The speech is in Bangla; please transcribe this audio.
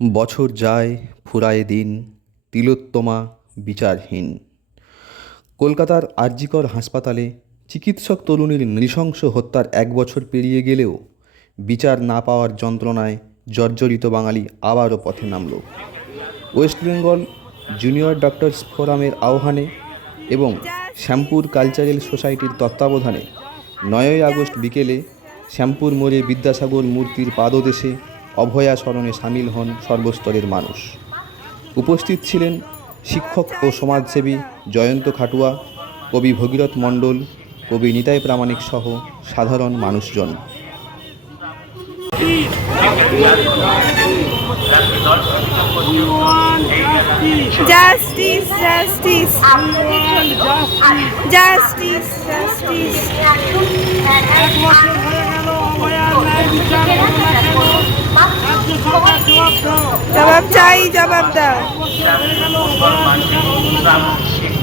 বছর যায়, ফুরায় দিন, তিলোত্তমা বিচারহীন। কলকাতার আরজিকর হাসপাতালে চিকিৎসক তরুণীর নৃশংস হত্যার এক বছর পেরিয়ে গেলেও বিচার না পাওয়ার যন্ত্রণায় জর্জরিত বাঙালি আবারও পথে নামল। ওয়েস্ট বেঙ্গল জুনিয়র ডক্টরস ফোরামের আহ্বানে এবং শ্যামপুর কালচারাল সোসাইটির তত্ত্বাবধানে নয়ই আগস্ট বিকেলে শ্যামপুর মোড়ে বিদ্যাসাগর মূর্তির পাদদেশে অভয়া স্মরণে সামিল হন সর্বস্তরের মানুষ। উপস্থিত ছিলেন শিক্ষক ও সমাজসেবী জয়ন্ত খাটুয়া কবি ভগীরথ মণ্ডল কবি নিতাই প্রামাণিক সহ সাধারণ মানুষজন। Justice. জবাব চাই জবাব দাও। শিখ